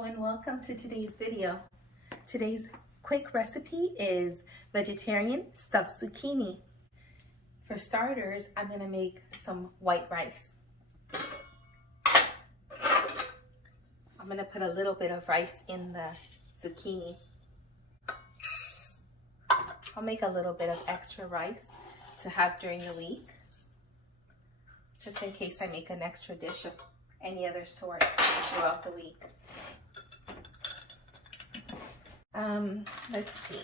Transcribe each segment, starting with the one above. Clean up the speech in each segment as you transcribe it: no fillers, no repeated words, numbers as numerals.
Hello and welcome to today's video. Today's quick recipe is vegetarian stuffed zucchini. For starters, I'm going to make some white rice. I'm going to put a little bit of rice in the zucchini. I'll make a little bit of extra rice to have during the week, just in case I make an extra dish of any other sort throughout the week. Let's see.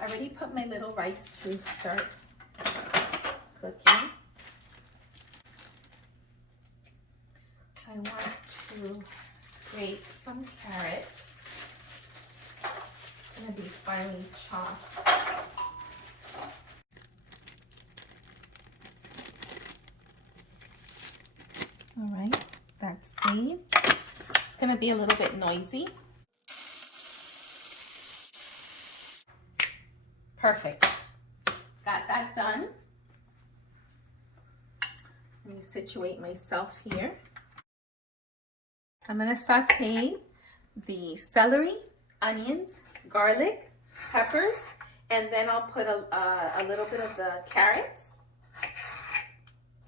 I already put my little rice to start cooking. I want to grate some carrots. It's going to be finely chopped. All right, that's saved. It's going to be a little bit noisy. Perfect. Got that done. Let me situate myself here. I'm going to saute the celery, onions, garlic, peppers, and then I'll put a little bit of the carrots.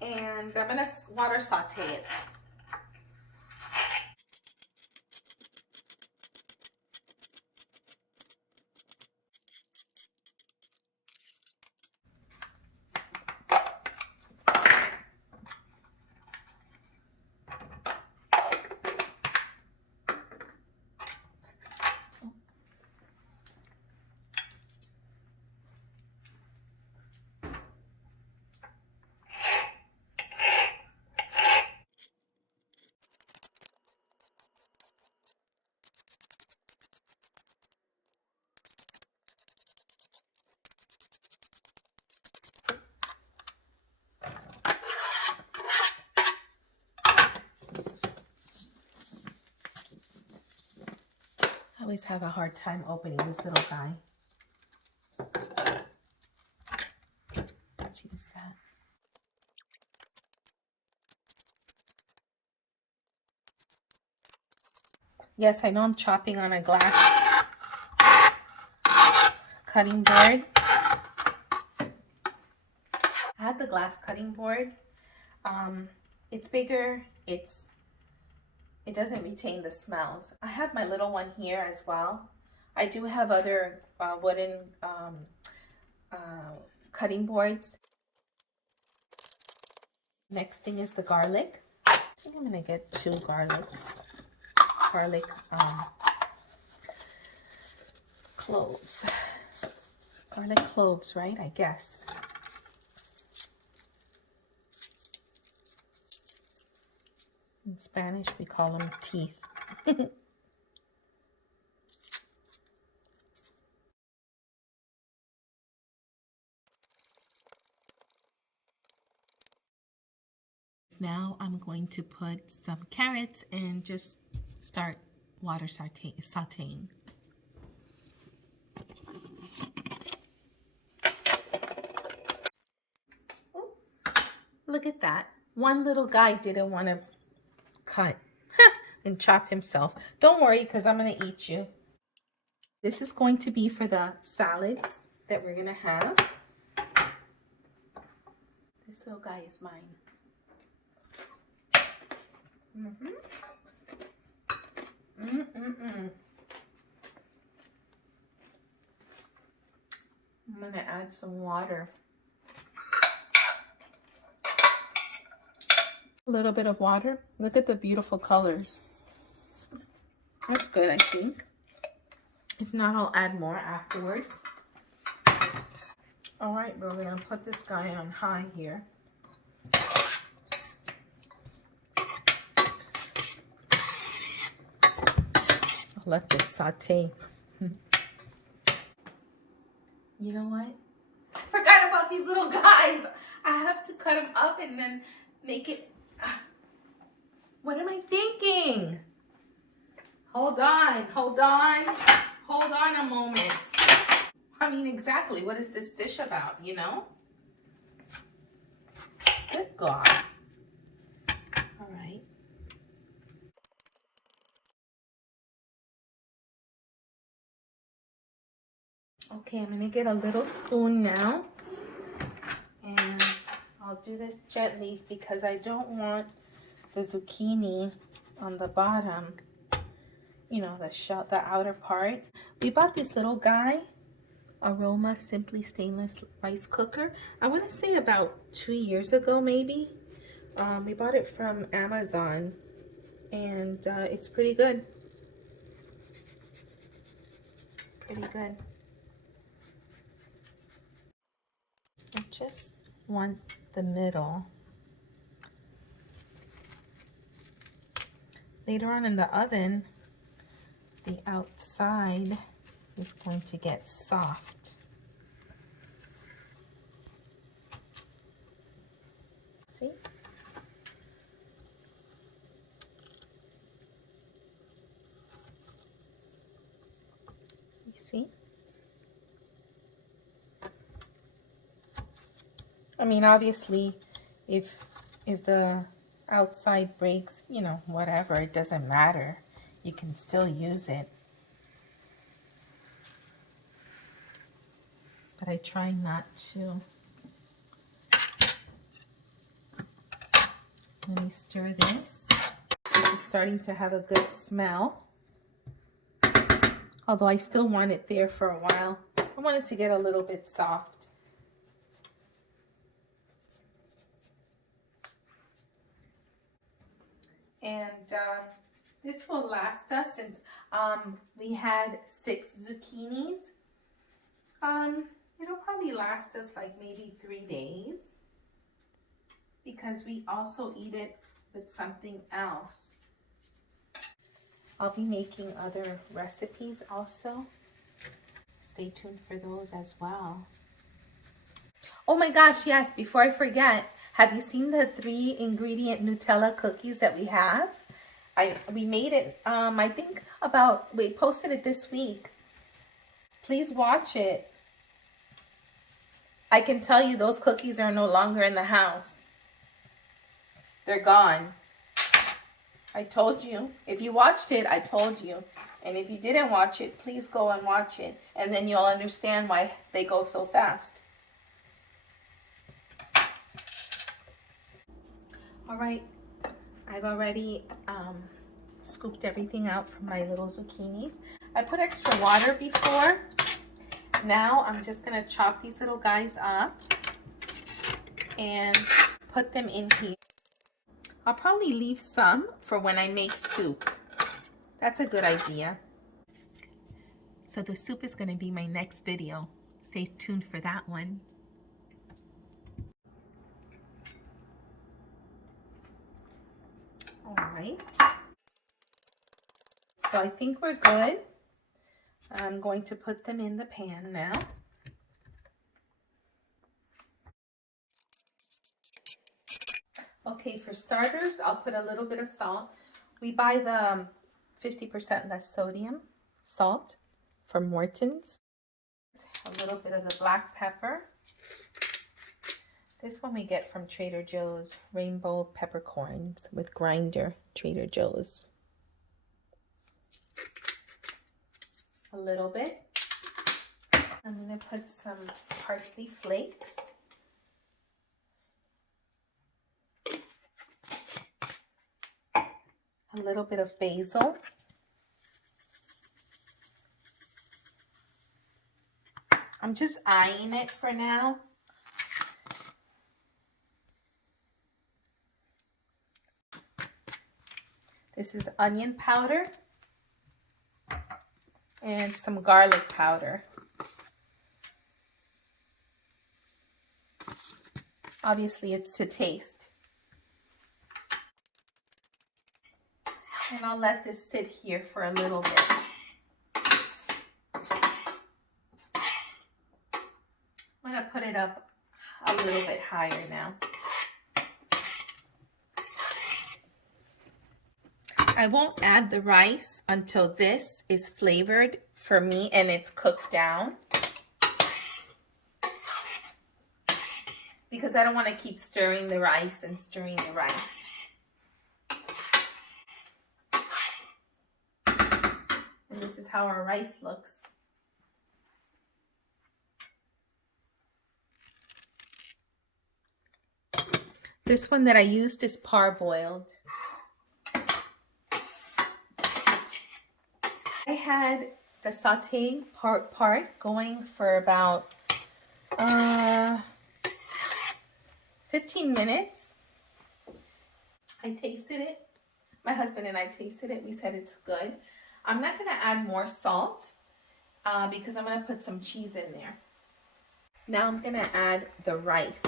And I'm going to water saute it. I always have a hard time opening this little guy. Let's use that. Yes, I know I'm chopping on a glass cutting board. I had the glass cutting board. It's bigger. It doesn't retain the smells. I have my little one here as well. I do have other wooden cutting boards. Next thing is the garlic. I think I'm gonna get 2 garlic cloves. Garlic cloves, right? I guess. In Spanish, we call them teeth. Now I'm going to put some carrots and just start water sauteing. Ooh, look at that. One little guy didn't want to cut and chop himself. Don't worry, because I'm going to eat you. This is going to be for the salads that we're going to have. This little guy is mine. I'm going to add some water. A little bit of water. Look at the beautiful colors. That's good, I think. If not, I'll add more afterwards. All right, we're going to put this guy on high here. I'll let this saute. You know what? I forgot about these little guys. I have to cut them up and then make it. What am I thinking? Hold on a moment. I mean, exactly, what is this dish about, you know? Good God. Okay, I'm gonna get a little spoon now, and I'll do this gently because I don't want the zucchini on the bottom, you know, the shell, the outer part. We bought this little guy, Aroma Simply Stainless Rice Cooker. I want to say about 2 years ago, maybe. We bought it from Amazon, and it's pretty good. Pretty good. I just want the middle. Later on in the oven, the outside is going to get soft. See? You see? I mean, obviously, if the outside breaks, you know, whatever, it doesn't matter. You can still use it. But I try not to. Let me stir this. It's starting to have a good smell. Although I still want it there for a while. I want it to get a little bit soft. And this will last us since we had 6 zucchinis. It'll probably last us like maybe 3 days because we also eat it with something else. I'll be making other recipes also. Stay tuned for those as well. Oh my gosh, yes, before I forget, have you seen the 3-ingredient Nutella cookies that we have? We made it, I think we posted it this week. Please watch it. I can tell you those cookies are no longer in the house. They're gone. I told you. If you watched it, I told you. And if you didn't watch it, please go and watch it. And then you'll understand why they go so fast. All right, I've already scooped everything out from my little zucchinis. I put extra water before. Now I'm just gonna chop these little guys up and put them in here. I'll probably leave some for when I make soup. That's a good idea. So the soup is gonna be my next video. Stay tuned for that one. All right, so I think we're good. I'm going to put them in the pan now. Okay, for starters, I'll put a little bit of salt. We buy the 50% less sodium salt from Morton's. A little bit of the black pepper. This one we get from Trader Joe's, rainbow peppercorns with grinder, Trader Joe's. A little bit. I'm going to put some parsley flakes. A little bit of basil. I'm just eyeing it for now. This is onion powder and some garlic powder. Obviously, it's to taste. And I'll let this sit here for a little bit. I'm going to put it up a little bit higher now. I won't add the rice until this is flavored for me and it's cooked down. Because I don't want to keep stirring the rice and stirring the rice. And this is how our rice looks. This one that I used is parboiled. I had the sauté part going for about 15 minutes. I tasted it. My husband and I tasted it. We said it's good. I'm not going to add more salt because I'm going to put some cheese in there. Now I'm going to add the rice.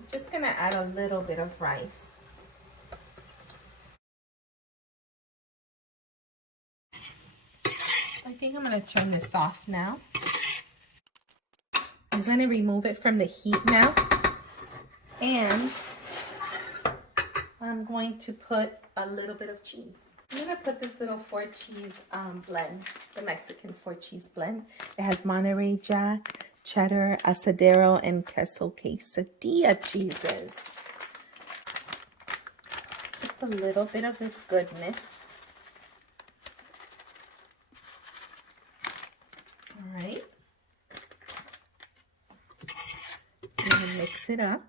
I'm just going to add a little bit of rice. I think I'm going to turn this off now. I'm going to remove it from the heat now. And I'm going to put a little bit of cheese. I'm going to put this little 4-cheese blend, the Mexican 4-cheese blend. It has Monterey Jack, cheddar, asadero, and queso quesadilla cheeses. Just a little bit of this goodness. All right. I'm going to mix it up.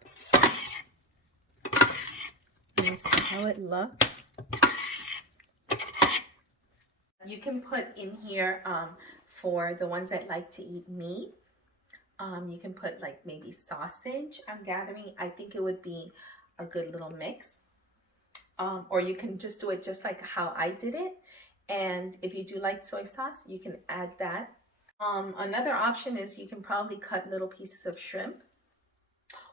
And see how it looks. You can put in here for the ones that like to eat meat. You can put like maybe sausage. I'm gathering. I think it would be a good little mix. Or you can just do it just like how I did it. And if you do like soy sauce, you can add that. Another option is you can probably cut little pieces of shrimp.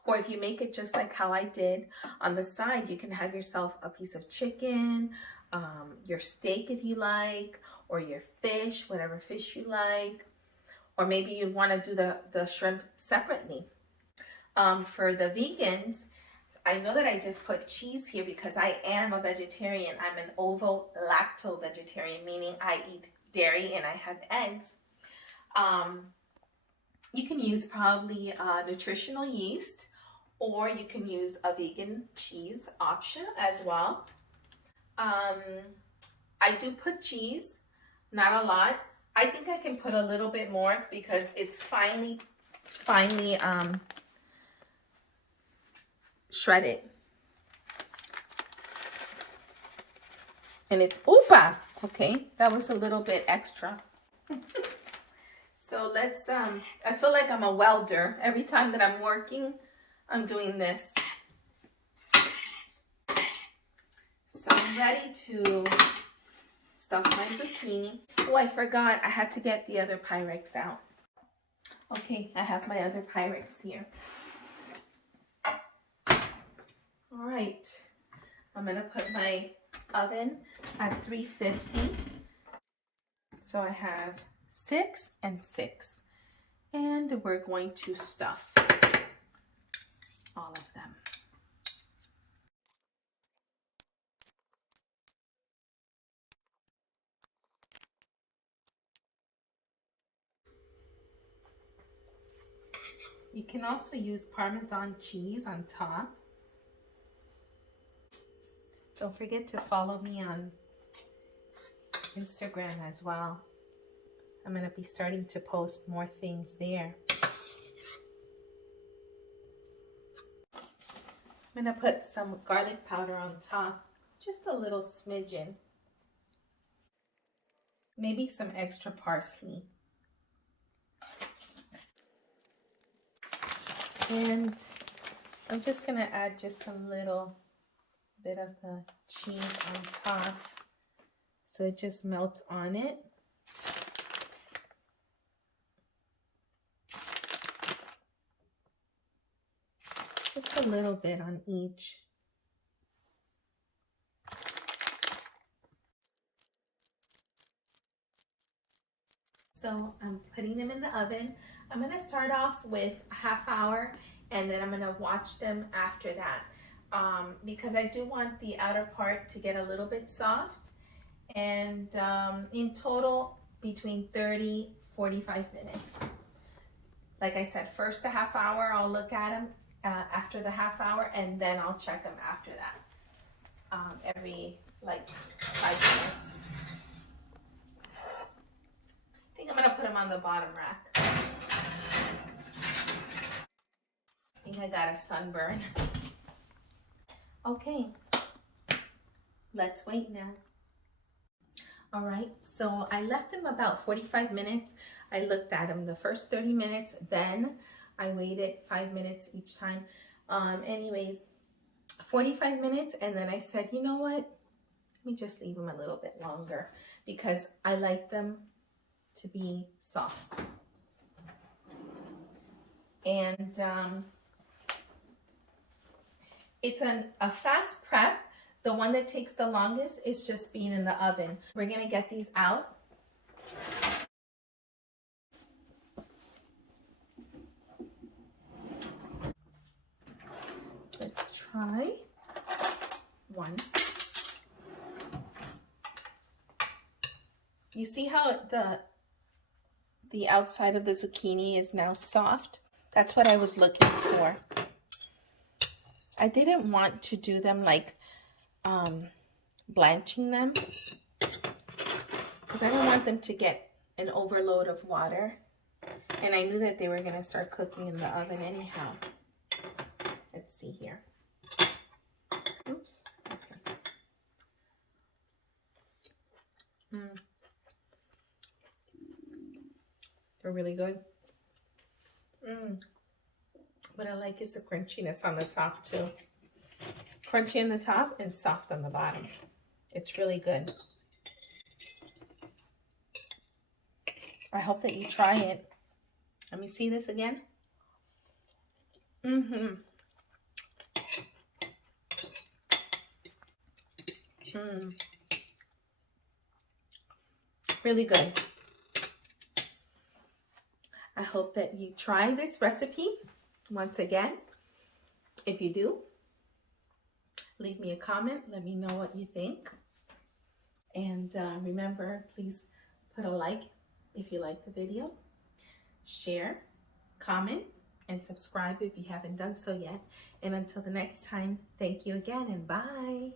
Or if you make it just like how I did, on the side, you can have yourself a piece of chicken, your steak if you like, or your fish, whatever fish you like. Or maybe you want to do the shrimp separately. For the vegans, I know that I just put cheese here because I am a vegetarian. I'm an ovo-lacto vegetarian, meaning I eat dairy and I have eggs. You can use probably nutritional yeast, or you can use a vegan cheese option as well. I do put cheese, not a lot. I think I can put a little bit more because it's finely shredded. And it's oopa. Okay, that was a little bit extra. So let's, I feel like I'm a welder. Every time that I'm working, I'm doing this. So I'm ready to stuff my zucchini. Oh, I forgot. I had to get the other Pyrex out. Okay, I have my other Pyrex here. All right. I'm going to put my oven at 350. So I have 6 and 6. And we're going to stuff all of them. You can also use Parmesan cheese on top. Don't forget to follow me on Instagram as well. I'm going to be starting to post more things there. I'm going to put some garlic powder on top. Just a little smidgen. Maybe some extra parsley. And I'm just going to add just a little bit of the cheese on top so it just melts on it. Just a little bit on each. So I'm putting them in the oven. I'm going to start off with a half hour and then I'm going to watch them after that because I do want the outer part to get a little bit soft, and in total between 30-45 minutes. Like I said, first a half hour I'll look at them after the half hour, and then I'll check them after that every like 5 minutes. I think I'm gonna put them on the bottom rack. I think think I got a sunburn. Okay, let's wait now. All right, so I left them about 45 minutes. I looked at them the first 30 minutes, then I waited 5 minutes each time. Anyways, 45 minutes, and then I said, you know what? Let me just leave them a little bit longer because I like them to be soft. And it's a fast prep. The one that takes the longest is just being in the oven. We're gonna get these out. Let's try one. You see how the outside of the zucchini is now soft? That's what I was looking for. I didn't want to do them like blanching them because I don't want them to get an overload of water, and I knew that they were going to start cooking in the oven anyhow. Let's see here. Oops. Okay. They're really good. What I like is the crunchiness on the top too. Crunchy on the top and soft on the bottom. It's really good. I hope that you try it. Let me see this again. Really good. I hope that you try this recipe once again. If you do, leave me a comment. Let me know what you think. And remember, please put a like if you like the video. Share, comment, and subscribe if you haven't done so yet. And until the next time, thank you again and bye.